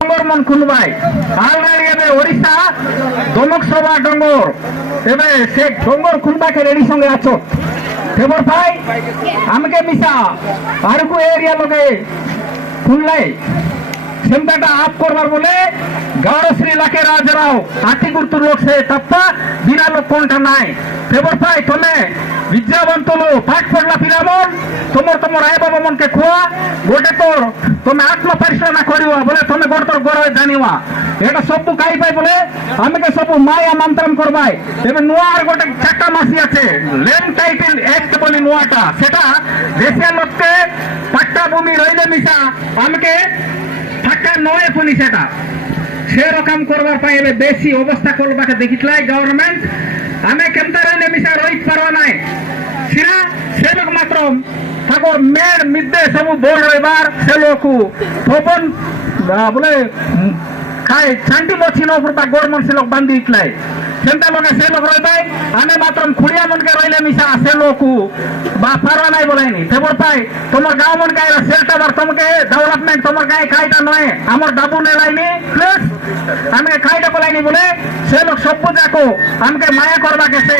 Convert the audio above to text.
মন খুনবাই অলরেডি এবে ওড়িশা দমক সভা ডঙ্গর এবে সে ডঙ্গর খুনবাকে রেডি সঙ্গে আছো ফেবর ভাই আমাকে মিশা আরকু এরিয়া লগে খুনলাই সেমটাটা আপ করবার বলে গৌরশ্রী লাখে রাজরাও আটি গুরুত্ব লোক সে তপ্পা বিনা লোক কোনটা নাই ফেবর ভাই তুমি বিদ্যাবন্তলো পাঠ পড়লা পিরামন তোমার আয় বাবা মনকে খোয়া গোটে তোর তুমি আত্মপরিচয় করিবা বলে তুমি গোট তোর গড়ে জানিবা এটা সবু কাই পাই বলে আমাকে সবু মায়া মন্ত্রম করবাই এবে নোয়া আর গোটে চারটা মাসি আছে ল্যান্ড টাইটেল অ্যাক্ট বলি নোয়াটা সেটা দেশের লোককে পাট্টা ভূমি রইলে মিশা আমাকে ফাঁকা নয় পুনি সেটা সেরকম করবার পাই এবে বেশি অবস্থা করবাকে দেখিতলাই গভর্নমেন্ট আমি কেমতা রইলে মিশা রইত পারবা নাই সিরা সে লোক মাত্র ঠাকুর মেয়ের মিদ্দে সবু বল রইবার সে লোক পবন বলে খায় ছান্টি মছি নপুরটা গড়মন সে লোক বান্ধি ইতলাই সেটা লোকে সে লোক রইবাই আমি মাত্র খুড়িয়া মনকে রইলে মিশা সে লোক বা পারবা নাই বলাইনি ফেবর পাই তোমার গাঁও মন গায়ে সেল টাওয়ার তোমাকে ডেভেলপমেন্ট তোমার গায়ে খাইটা নয় আমার ডাবু নেলাইনি প্লাস আমি খাইটা বলাইনি বলে সে লোক সভ্য যাকো আমাকে মায়া করবা গেছে